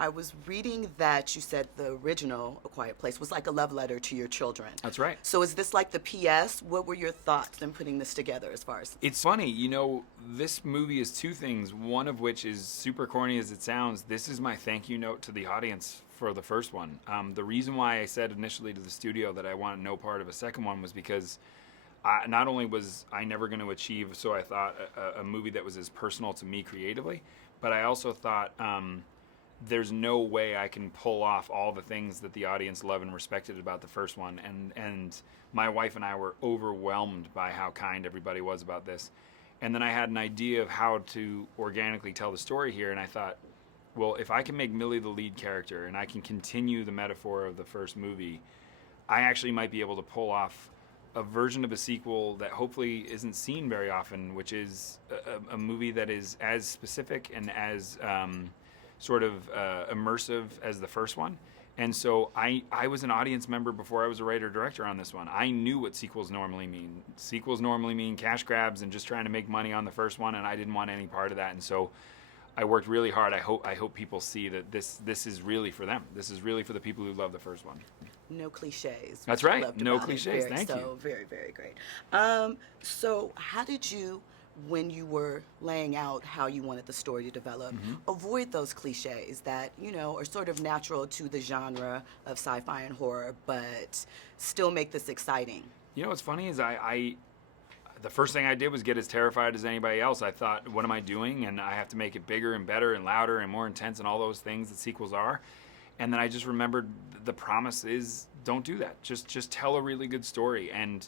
I was reading that you said the original A Quiet Place was like a love letter to your children. That's right. So is this like the PS? What were your thoughts in putting this together as far as... It's funny, this movie is two things, one of which is super corny as it sounds. This is my thank you note to the audience for the first one. The reason why I said initially to the studio that I wanted no part of a second one was because not only was I never going to achieve, so I thought, a movie that was as personal to me creatively, but I also thought there's no way I can pull off all the things that the audience loved and respected about the first one. And my wife and I were overwhelmed by how kind everybody was about this. And then I had an idea of how to organically tell the story here, and I thought, well, if I can make Millie the lead character and I can continue the metaphor of the first movie, I actually might be able to pull off a version of a sequel that hopefully isn't seen very often, which is a movie that is as specific and as sort of immersive as the first one. And so I was an audience member before I was a writer-director on this one. I knew what sequels normally mean. Sequels normally mean cash grabs and just trying to make money on the first one, and I didn't want any part of that. And so I worked really hard. I hope people see that this is really for them. This is really for the people who love the first one. No cliches. That's right. No cliches. Thank you. So very, very great. So how did you, when you were laying out how you wanted the story to develop, avoid those cliches that, are sort of natural to the genre of sci-fi and horror, but still make this exciting? What's funny is the first thing I did was get as terrified as anybody else. I thought, what am I doing? And I have to make it bigger and better and louder and more intense and all those things that sequels are. And then I just remembered the promise is don't do that. Just tell a really good story and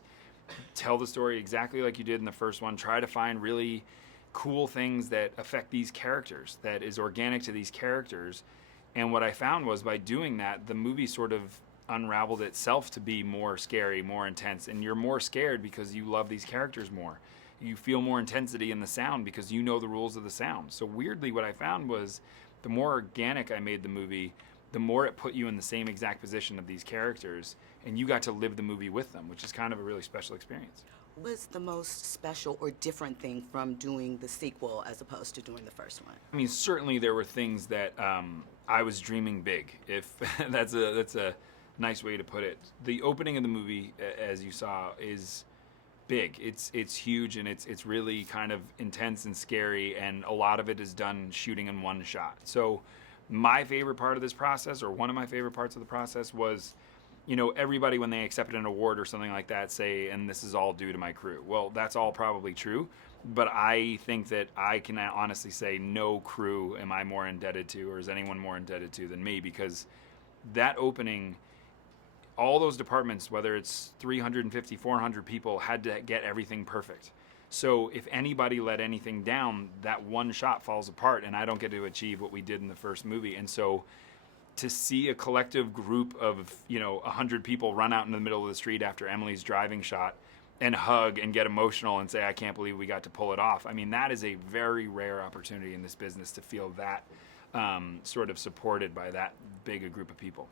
tell the story exactly like you did in the first one. Try to find really cool things that affect these characters, that is organic to these characters. And what I found was by doing that, the movie sort of unraveled itself to be more scary, more intense. And you're more scared because you love these characters more. You feel more intensity in the sound because you know the rules of the sound. So weirdly, what I found was the more organic I made the movie, the more it put you in the same exact position of these characters, and you got to live the movie with them, which is kind of a really special experience. What's the most special or different thing from doing the sequel as opposed to doing the first one? I mean, certainly there were things that I was dreaming big, if that's a nice way to put it. The opening of the movie, as you saw, is big. It's huge, and it's really kind of intense and scary, and a lot of it is done shooting in one shot. So my favorite part of this process, or one of my favorite parts of the process, was, everybody when they accepted an award or something like that say, and this is all due to my crew. Well, that's all probably true, but I think that I can honestly say no crew am I more indebted to, or is anyone more indebted to than me, because that opening, all those departments, whether it's 350, 400 people, had to get everything perfect. So if anybody let anything down, that one shot falls apart, and I don't get to achieve what we did in the first movie. And so to see a collective group of 100 people run out in the middle of the street after Emily's driving shot and hug and get emotional and say, I can't believe we got to pull it off. I mean, that is a very rare opportunity in this business to feel that sort of supported by that big a group of people.